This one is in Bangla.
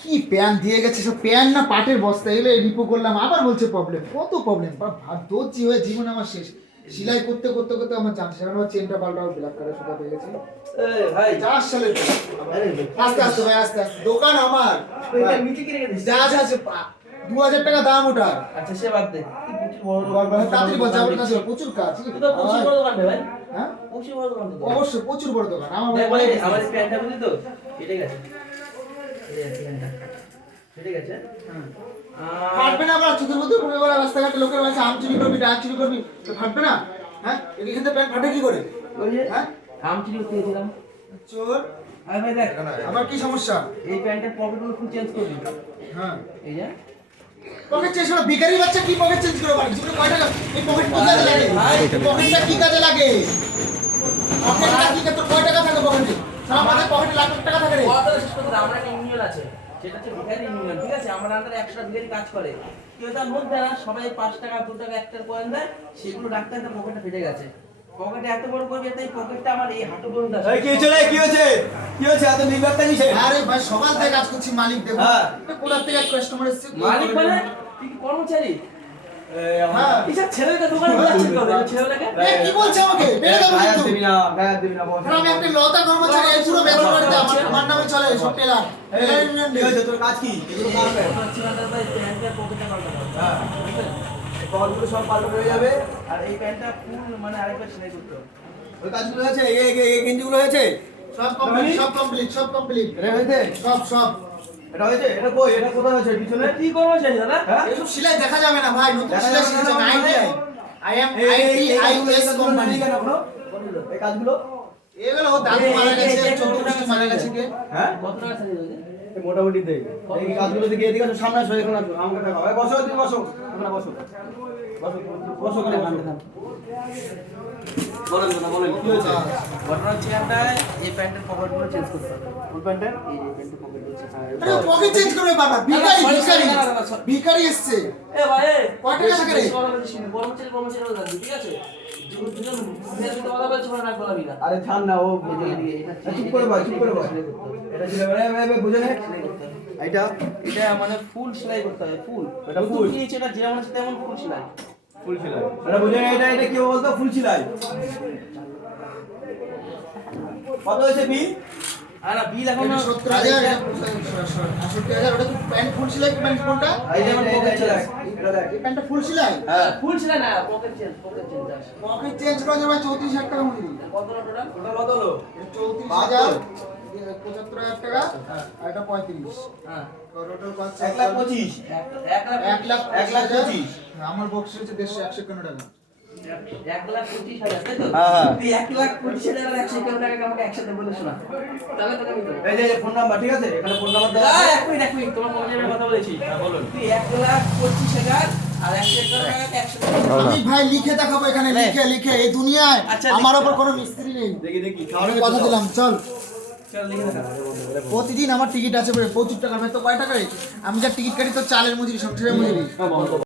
কি প্যান দিয়ে গেছে, সব প্যান না পাটের বস্তা, এগুলো রিপো করলাম আবার বলছে প্রবলেম, কত প্রবলেম। দর্জি হয়ে জীবন আমার শেষ। সেলাই করতে করতে করতে আমার জানছে সেখানে আমার চেনটা পাল্টাও ব্ল্যাক কালার সুতা পেয়ে গেছে। ভাই 4 সালের আস্তে আস্তে ভাই, আস্তে আস্তে, দোকান আমার মিটি কিনে রেখে দিস। যা যা আছে 2000 টাকা দাম ওটার। আচ্ছা সে বাদ দে, তুই প্রচুর বড় তাড়াতাড়ি বল, যাবো কাছে প্রচুর কাজ। তুই তো প্রচুর বড় দোকান রে ভাই। হ্যাঁ প্রচুর বড় দোকান তো। অবশ্যই প্রচুর বড় দোকান আমার। দেখ ভাই আমার এই প্যান্টটা বুঝলি তো, কেটে গেছে। এই আছে প্যান্টটা কেটে গেছে। ফাটবে না আবার চোখের মধ্যে ঘুরে বেড়া রাস্তাঘাটে লোকের কাছে আম চুরি করবি, ডাক চুরি করবি, তো ফাটবে না? হ্যাঁ এখান থেকে প্যান্ট ফাটে কি করে? ওই যে হ্যাঁ আম চুরি করতে গেছিলাম। চোর। আর ভাই দেখ আবার কি সমস্যা? এই প্যান্টের পকেটগুলো ফুল চেঞ্জ করবি। হ্যাঁ এই যে পকেট চেঞ্জ করো, ভিখারি বাচ্চা কি পকেট চেঞ্জ করে পারে? জীবনে কয় টাকা এই পকেট কি কাজে লাগে? পকেটটা কি কাজে লাগে? পকেটটা কি কাজে, কয় টাকা থাকে পকেটে? সারা মাথায় পকেটে লাখ লাখ টাকা থাকে রে। কথা শেষ করতে আমরা একটা ইউনিয়ন আছে, সেটা হচ্ছে ভিখারি ইউনিয়ন, ঠিক আছে? আমার আন্ডারে 100টা ভিখারি কাজ করে। কেউ তার মধ্যে না, সবাই 5 টাকা 2 টাকা 1 টাকা কয়েন দেয়, সেগুলো রাখতে রাখতে পকেটে ফেটে গেছে। পকেটে এত বড় করবে, তাই পকেটটা আমার এই হাঁটু পর্যন্ত আসে। এই কি হয়েছে রে? কি হয়েছে? কি হয়েছে? এত বিভাগটা কিসে? আরে ভাই সকাল থেকে কাজ করছি, মালিক দেখো। হ্যাঁ। কোথা থেকে কাস্টমার এসেছে? মালিক মানে তুই কি কর্মচারী? হ্যাঁ এসব ছেলেটা দোকানে বলাচ্ছিস কবে? ছেলেটাকে এ কি বলছে আমাকে? বেড়ে দেবো গায়ে হাত কিন্তু। দিবি না, গায়ে হাত দিবি না, বস। কারণ আমি একটা লতা কর্মচারী, এই পুরো বেতন বাড়িতে আমার নামে চলে সব টেলার। এই, কি হয়েছে? তোর কাজ কি? এগুলো পারবে? প্যান্টের পকেটটা পাল্টাবো। হ্যাঁ। কলগুলো সব পাল্টে হয়ে যাবে। আর এই প্যান্টটা ফুল মানে আরেকবার সেলাই করতে হবে। ওই কাজগুলো হয়েছে? এই গেঞ্জিগুলো হয়েছে? সব কমপ্লিট, সব কমপ্লিট, সব কমপ্লিট। এটা হয়েছে? সব সব। এটা হয়েছে? এটা কই? এটা কোথায় হয়েছে? পিছনে? কি কর্মচারী দাদা? হ্যাঁ? এসব সেলাই দেখা যাবে না ভাই, নতুন দেখা সেলাই যাবে না শিখেছি মানে? আইটিআই। আই এম এই আইটিআইএস কোম্পানি। কেন এখনো? এই কাজগুলো? এগুলো ও দাদু মারা গেছে, 14 বছর মারা গেছে কে? হ্যাঁ? কত টাকা সেলাই হয়েছে? এই মোটামুটি দেখ। এই কাজগুলো দেখে এদিকে আসো, সামনে আসো, এখানে আসো। আমাকে টাকা। এই বসো, তুমি বসো। এখানে বসো। বসো, বসো, এখানে বসো। বলেন দাদা, বলেন কি হয়েছে? ঘটনা হচ্ছে একটা, এই প্যান্টের পকেটগুলো চেঞ্জ করতে হবে। ফুল প্যান্টের? এই যে প্যান্টের পকেটগুলো চেঞ্জ করতে হবে। আরে পকেট চেঞ্জ করবে বাবা, ভিখারি ভিখারি ভিখারি এসেছে। এ ভাই এ কয় টাকা থাকে রে? কর্মচারী কর্মচারী লাগবে, ঠিক আছে? দুজন দুজন কথা বলছো না, রাখ বলাবি না। আরে ছাড় না, ও চুপ করে বল, চুপ করে বল। এটা ছিল বুঝে নে। এটা এটা মানে ফুল সেলাই করতে হবে, ফুল। এটা full? কি এটা যেমন আছে তেমন ফুল সেলাই। ফুল সেলাই। এটা বুঝে নে, এটা কি বলতো? ফুল সেলাই। কত হয়েছে বিল? আর বিল এখন 70,000 68,000। ওটা কি প্যান্ট ফুল সেলাই? প্যান্ট কোনটা? এই যে এটা দেখ, এটা দেখ। এই প্যান্টটা ফুল সেলাই? হ্যাঁ, ফুল সেলাই না, পকেট চেঞ্জ আছে। পকেট চেঞ্জ করা যাবে 34,000 টাকা মজুরি। কত টোটাল? ওটা কত হলো? 34,000 75,000 টাকা আর এটা 35। হ্যাঁ, টোটাল পাচ্ছে 1,25,000। 1,25,000। 1,25,000। আমার বক্স হচ্ছে 151 টাকা। 1,25,000 তাই তো? হ্যাঁ। তুই 1,25,000 আর 151 টাকা আমাকে একসাথে বলে শোনা। তাহলে তোকে আমি দেবো। এই যে ফোন নাম্বার, ঠিক আছে? এখানে ফোন নাম্বার দেওয়া আছে। এক মিনিট, তোমার মনে কথা বলেছি। হ্যাঁ, বলুন। তুই 1,25,000 আর 151 টাকাকে একসাথে আমি ভাই লিখে দেখাবো এখানে, লিখে লিখে। এই দুনিয়ায় আচ্ছা, আমার লিখে উপর দাও। কোনো মিস্ত্রি নেই। দেখি আমি কথা দিলাম, চল। চল লিখে দেখা। প্রতিদিন আমার টিকিট আছে 25 টাকা। তো কয় টাকা রে? আমি যা টিকিট কাটি তো চালের মজুরি, সংসারের মজুরি।